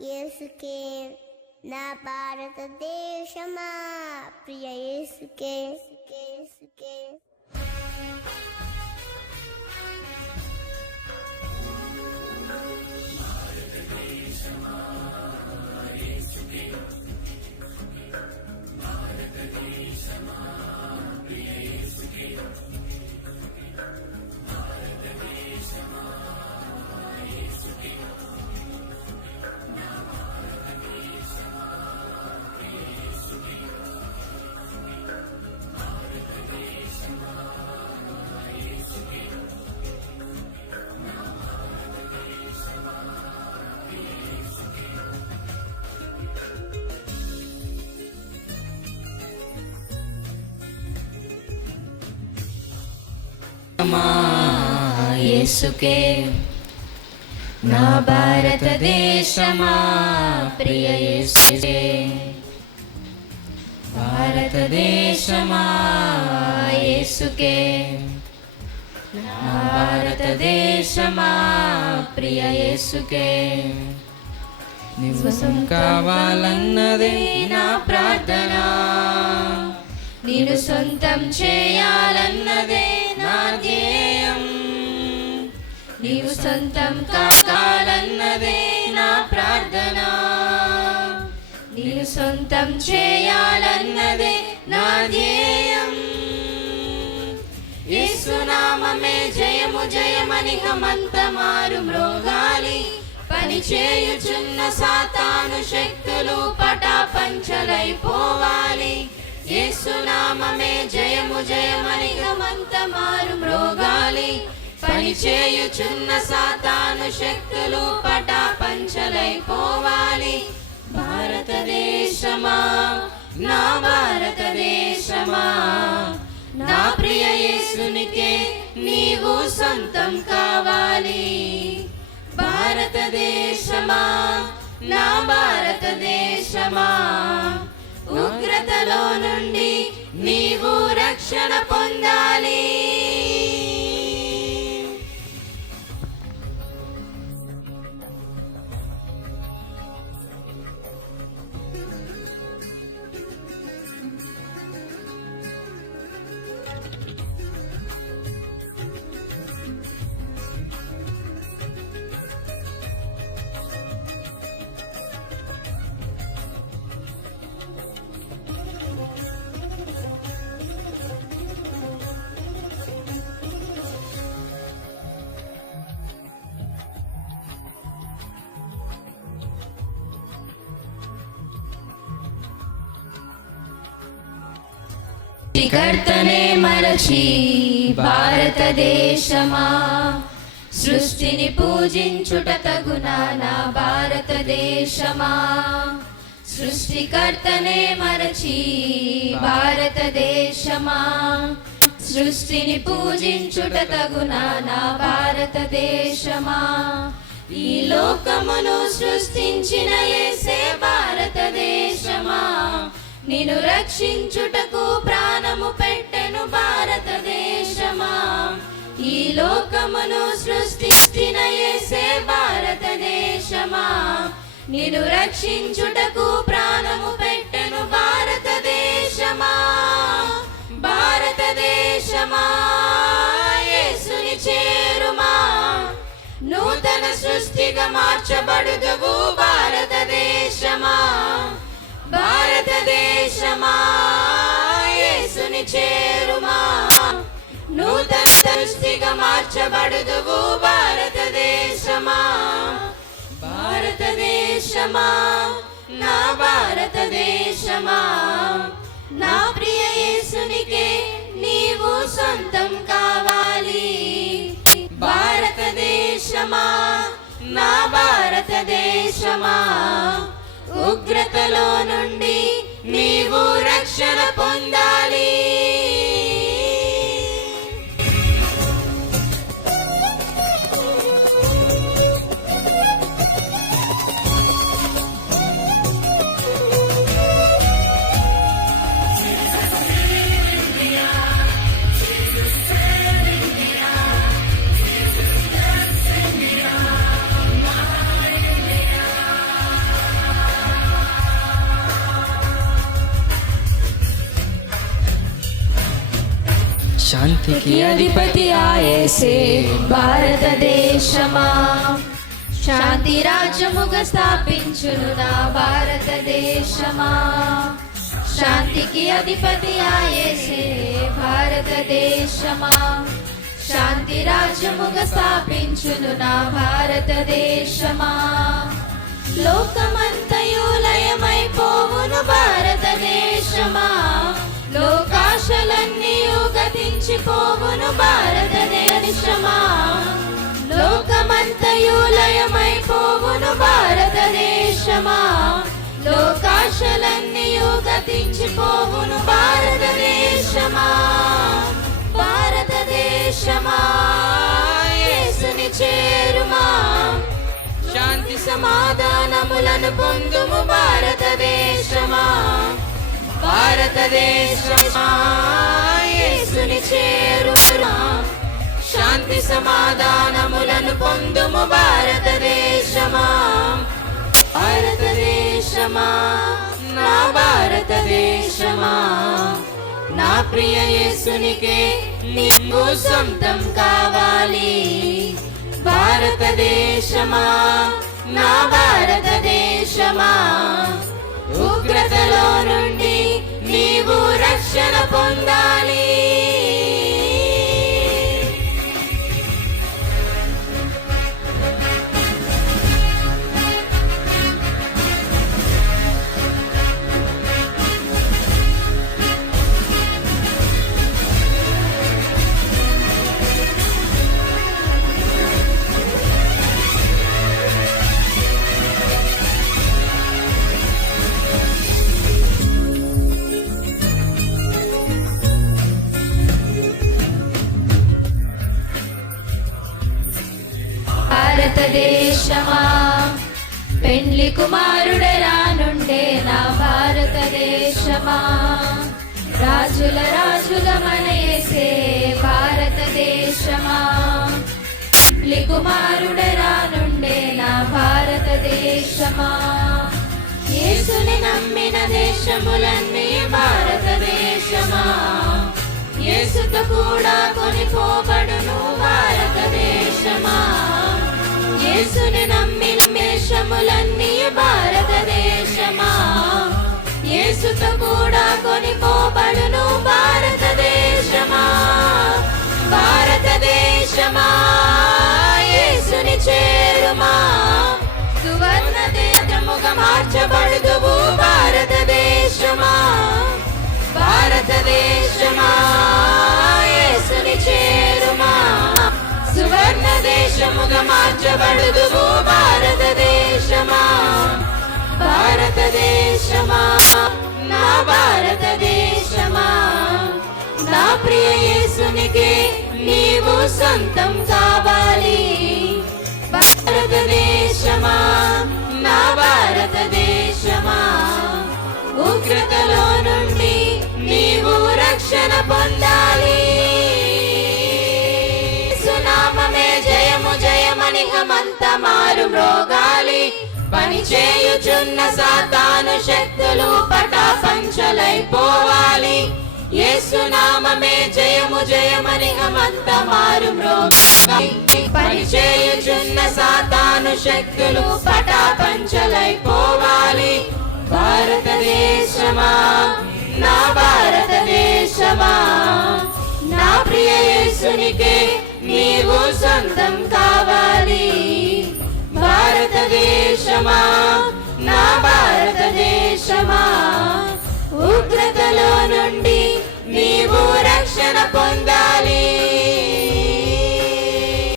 యేసుకే నా భారతదేశమా ప్రియ యేసుకే యేసుకే యేసుకే నా భారతదేశమా ప్రియ యేసుకే భారతదేశమా యేసుకే నా భారతదేశమా ప్రియ యేసుకే నివసం కావాలన్నదే నా ప్రార్థన నిన్ను సొంతం చేయాలన్నదే నా ధ్యేయం నీవు సొంతం కావాలన్నదే నా ప్రార్థన నీవు సొంతం చేయాలన్నదే నా ధ్యేయం యేసునామమే జయము జయమని హమంతమారు మ్రోగాలి పని చేయుచున్న సాతాను శక్తులు పటాపంచలైపోవాలి యేసునామమే జయము జయమని గమంతమారు మ్రోగాలి పని చేయుచున్న సాతాను శక్తులు పటాపంచలైపోవాలి భారతదేశమా నా భారతదేశమా నా ప్రియ యేసునికే నీవు సొంతం కావాలి భారతదేశమా నా భారతదేశమా ఉగ్రతలో నుండి నీవు రక్షణ పొందాలి సృష్టికర్తనే మరచి భారతదేశమా సృష్టిని పూజించుట తగునా నా భారతదేశమా సృష్టికర్తనే మరచి భారతదేశమా సృష్టిని పూజించుట తగునా నా భారతదేశమా ఈ లోకమును సృష్టించిన యేసే భారతదేశమా నిన్ను రక్షించుటకు ప్రాణము పెట్టెను భారతదేశమా ఈ లోకమును సృష్టించిన యేసే భారతదేశమా నిన్ను రక్షించుటకు ప్రాణము పెట్టెను భారతదేశమా భారతదేశమా యేసుని చేరుమా నూతన సృష్టిగా మార్చబడుదువు భారతదేశమా భారతదేశమా యేసుని చేరుమా నూతన సృష్టిగా మార్చబడుదువు భారతదేశమా భారతదేశమా నా భారతదేశమా నా ప్రియ యేసునికే నీవు సొంతం కావాలి భారతదేశమా నా భారతదేశమా ఉగ్రతలో నుండి నీవు రక్షణ పొందాలి శాంతికి అధిపతి ఆయేసే భారతదేశమా శాంతి రాజ్యముగా స్థాపించును నా భారతదేశమా శాంతికి అధిపతి ఆయేసే భారతదేశమా శాంతి రాజ్యముగా స్థాపించును నా భారతదేశమా లోకమంతయు లయమైపోవును భారతదేశమా లోకాశలన్నీ గతించిపోవును భారతదేశమా లోకమంతయు లయమైపోవును భారతదేశమా లోకాశలన్నీ గతించిపోవును భారతదేశమా భారతదేశమా యేసుని చేరుమా శాంతి సమాధానములను పొందుము భారతదేశమా భారతదేశమా యేసుని చేరుమా శాంతి సమాధానములను పొందుము భారతదేశమా భారతదేశమా నా భారతదేశమా నా ప్రియ యేసునికే నీవు సొంతం కావాలి భారతదేశమా నా భారతదేశమా ఉగ్రతలో నుండి నీవు రక్షణ పొందాలి భారతదేశమా పెండ్లి కుమారుడే రానుండే నా భారతదేశమా రాజుల రాజుగా మన యేసే భారతదేశమా పెండ్లి కుమారుడే రానుండే నా భారతదేశమా యేసుని నమ్మిన దేశములన్నీ భారతదేశమా యేసుతో కూడా కొనిపోబడును భారతదేశమా యేసుని నమ్మిన దేశములన్నీ భారతదేశమా యేసుతో కూడా కొనిపోబడును భారతదేశమా భారతదేశమా యేసుని చేరుమా సువర్ణ దేశముగా మార్చబడుదువు భారతదేశమా భారతదేశమా యేసుని చేరుమా సువర్ణ దేశముగా మార్చబడుదువు భారతదేశమా భారతదేశమా నా భారతదేశమా నా ప్రియ యేసునికే నీవు సొంతం కావాలి భారతదేశమా నా భారతదేశమా ఉగ్రతలో నుండి నీవు రక్షణ పొందాలి సునామమే జయము జయమని హమంత మారు మ్రోగాలి పని చేయుచున్న సాతాను శక్తులు పటాపంచలైపోవాలి యేసునామమే జయము జయమని హమంత మారు మ్రోగాలి పని చేయుచున్న సాతాను శక్తులు పటాపంచలైపోవాలి భారతదేశమా నా భారతదేశమా నా ప్రియ యేసునికే నీవు సొంతం